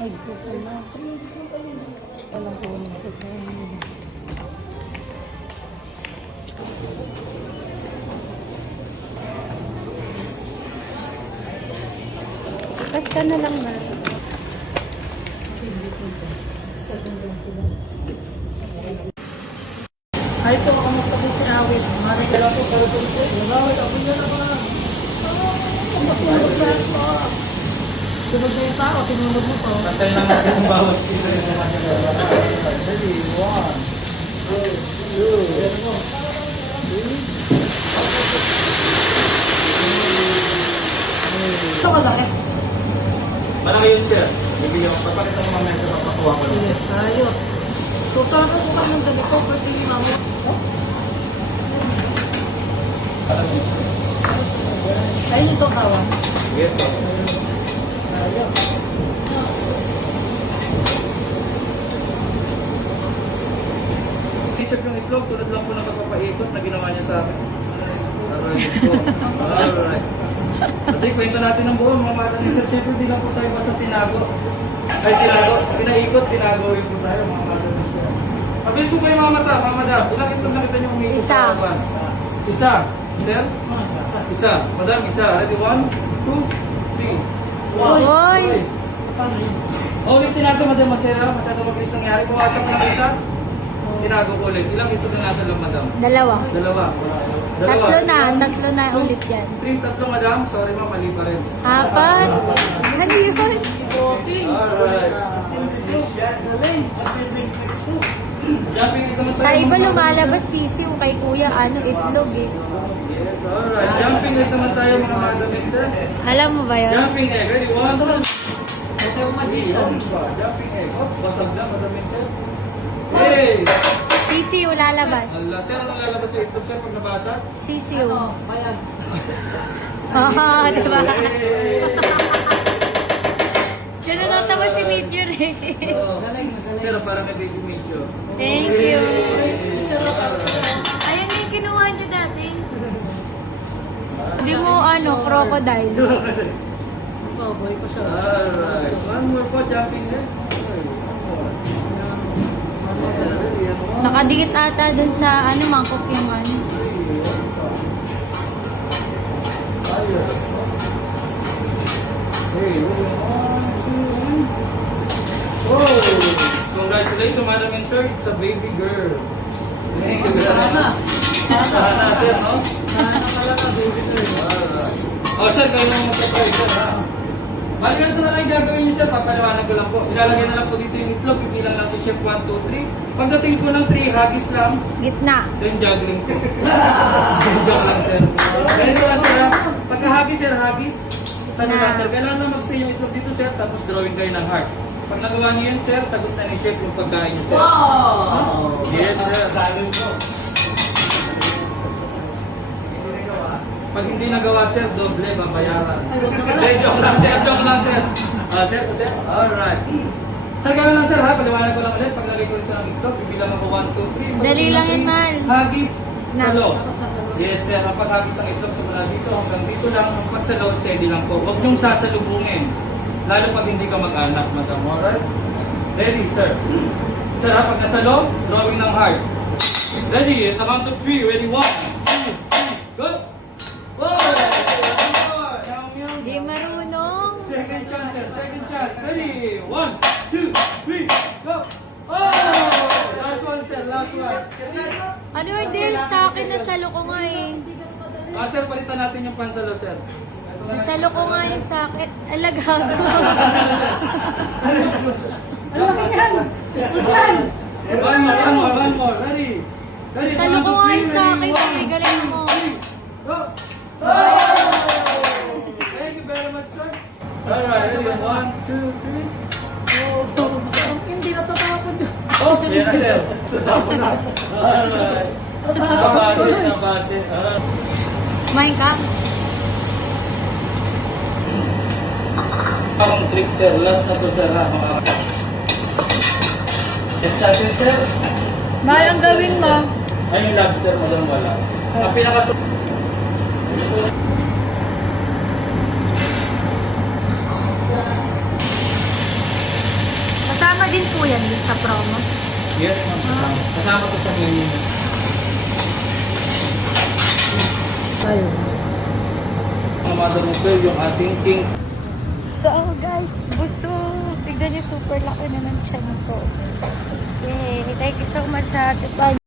Ay, gusto na. Walang kunin ko na. Ipas ka na lang na. Ay, ito, kamusta po si Awit? Mari ka lang po, pero po siya. Awit, ako niya naman. Matulog na ito. Sunod na yung tao, tinulog mo to. Patay lang natin yung bawat isa rin naman yung ready, 1, 2, 3. Ito malaki. Malaki yun, sir. Bibigyan ko. Papakita mo mamaya sa papakuha ko lang. Ayos. So, saan ko kami ng ganito? Pwede yung mamo. Ayun ito kawan. Yes, sir. Ayos. T-shirt yung itlog, tulad lang po ng pagpapaikot na ginawa niya sa akin. Alright po. Alright. Kasi kwento natin ng buo, mga mata ni Sir. Siyempre, di lang po tayo basta tinago. Ay, tinago. Pinaikot, tinago yun po tayo, mga mata ni Sir. Mabilis po kayo mga mata, mga madam. Ilang itlog nakita niyo umiikot Isa. sa harapan? Isa. Sir? Isa. Madam, isa. Ready? 1, 2, 3. Hoy! Ulitin natin, Madam Masera. Masyado mabilis nangyari. Pumasok ng isa. Tinago ko ulit. Ilang ito na nasa lang, Madam? Dalawa. Dalawa. Tatlo na ulit yan. Tatlo, Madam. Sorry, ma'am. Mali pa rin. Apat. Ano yun? Alright. Jumping ito na Sa iba lumalabas sisiw, kay kuya ano, itlog eh. Yes, alright. Jumping ito naman tayo, mga Madam Mixer. Alam mo ba yun? Jumping egg. Ready? 1, 2. Ito yung mag-iyon. Jumping egg. Oh, basag na, Madam Mixer. Hey! Sisiw lalabas. Allah, sir, ano lalabas sa itlog, sir, pag nabasa? Sisiw. Ayan. Oo, diba? Hey! Diyan na natawa si Major eh. Oh, sir, parang may baby medyo. Thank you. Ayan yung kinuha niyo dati. Sabi mo ano, crocodile. Boy pa siya. Alright. One more po, jumping head. Nakadikit ata dun sa ano, mangkok yung ano. Hey, 1, 2, 1. Oh! Congratulations, Madam and Sir. It's a baby girl. Thank you, Sana. Sana, sir, no? Sana talaga, baby sir. Alright. Oh, sir, kayo naman magpapay, sir, ha? Bali, ganito na lang yung gagawin niyo, sir. Papaliwanag ko lang po. Ilalagay na lang po dito yung itlog. Ipilang lang si Chef 1, 2, 3. Pagdating po ng 3, hagis lang. Gitna. Then juggling po. Joke lang, sir. Ganito lang, sir, ha? Pagka-hagis, sir, hagis. Sabi lang, sir, kailangan na mag-stay yung itlog dito, sir. Tapos drawing kayo ng heart. Pag nagawa niyo yun, sir, sagot na ni Chef yung pagkain niyo, sir. Wow! Yes, sir. Pag hindi nagawa, sir, doble, babayaran. Hey, joke lang, sir. Joke lang, sir. Sir, sir. Alright. Sir, gano'n lang, sir, ha? Paliwanag ko lang ulit. Pag nalagay ko ito ng itlog, bibilang ako 1, 2, 3. Dali lang yun, Mal. Hagis Na. sa low. Yes, sir. Ang paghagis ng itlog, simula dito hanggang dito lang. Ang pag sa low, steady lang po. Huwag niyong sasalubungin. Lalo pag hindi ka mag-anak, madam. Alright? Ready, sir. Sir, ha? Pag nasa low, drawing ng heart. Ready? At the count of 3. Ready? 1, 2, 3. Go! Whoa! Di marunong. Second chance, sir. Second chance. Ready? 1, 2, 3. Go! Oh! Last one, sir. Last one. Ano yun, Del? Sa akin nasalo ko nga eh. Sir, palitan natin yung pansalo, sir. Nasalo ko nga yung sa akin. Alagag. One more. Ready? Ready? Nasalo ko nga yung sa akin Ready? eh. Galing mo. Go! Thank you very much, sir. Alright, ready? 1, 2, 3. Hindi natatapon. Oh, yan na, sir. Tapos na. Alright. Nabate. Kumain ka? Ang trick, sir. Last na to, sir. Excited, sir? Mayang gawin mo. Ay, may lobster, madam, wala. Ang pinaka Kasama din po yan dun sa promo. Yes, ma'am. Kasama ko sa menu. Ayun. Mga mother mo sir, yung ating king. So guys, busog. Tignan niyo, super laki na ng tiyan ko. Yay! Thank you so much, Ate Pan.